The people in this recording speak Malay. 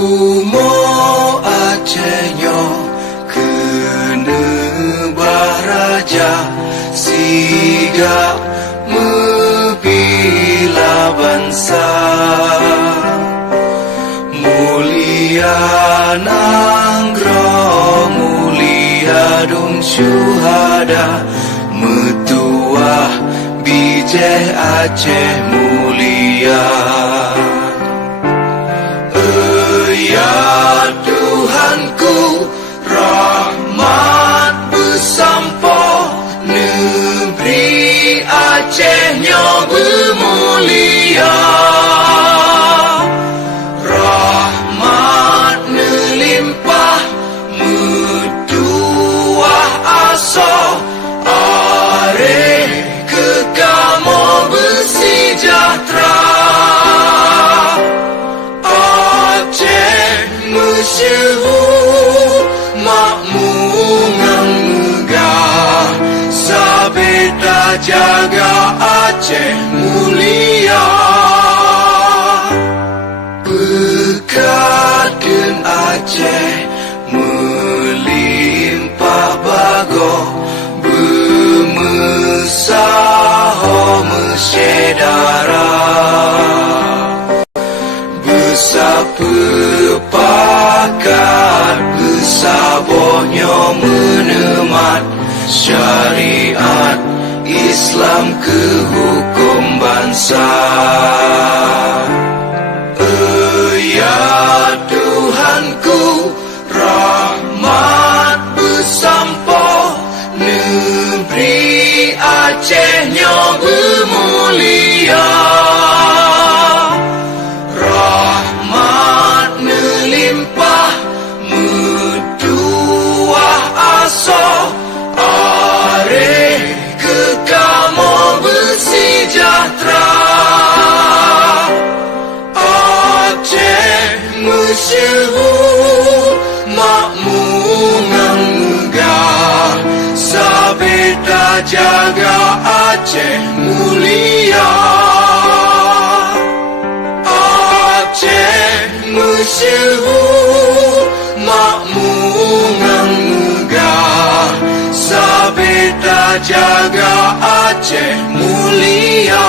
Umo Acehnya kena baraja siga membela bangsa. Mulia nanggro mulia dong syuhada metuah bijeh Aceh mulia. Ya Tuhanku, rahmat bersampo negeri Acehnya bermulia. Rahmat melimpah metuah aso are kekamo bersejahtera. Masyhur makmur ngang megah sabeda jaga Aceh mulia. Berkatkan Aceh melimpah bago bermesaho mesyedara bersapepakad bersabohnya menemat syariat Islam ke hukum bangsa. Ya Tuhanku, rahmat bersampo negeri Acehnya bermulia. Rahmat melimpah metuah aso are kekamo bersejahtera. Aceh masyhur makmur ngang megah sabeda jaga Aceh mulia. Aceh masyhur makmur ngang megah sabeda jaga Aceh mulia.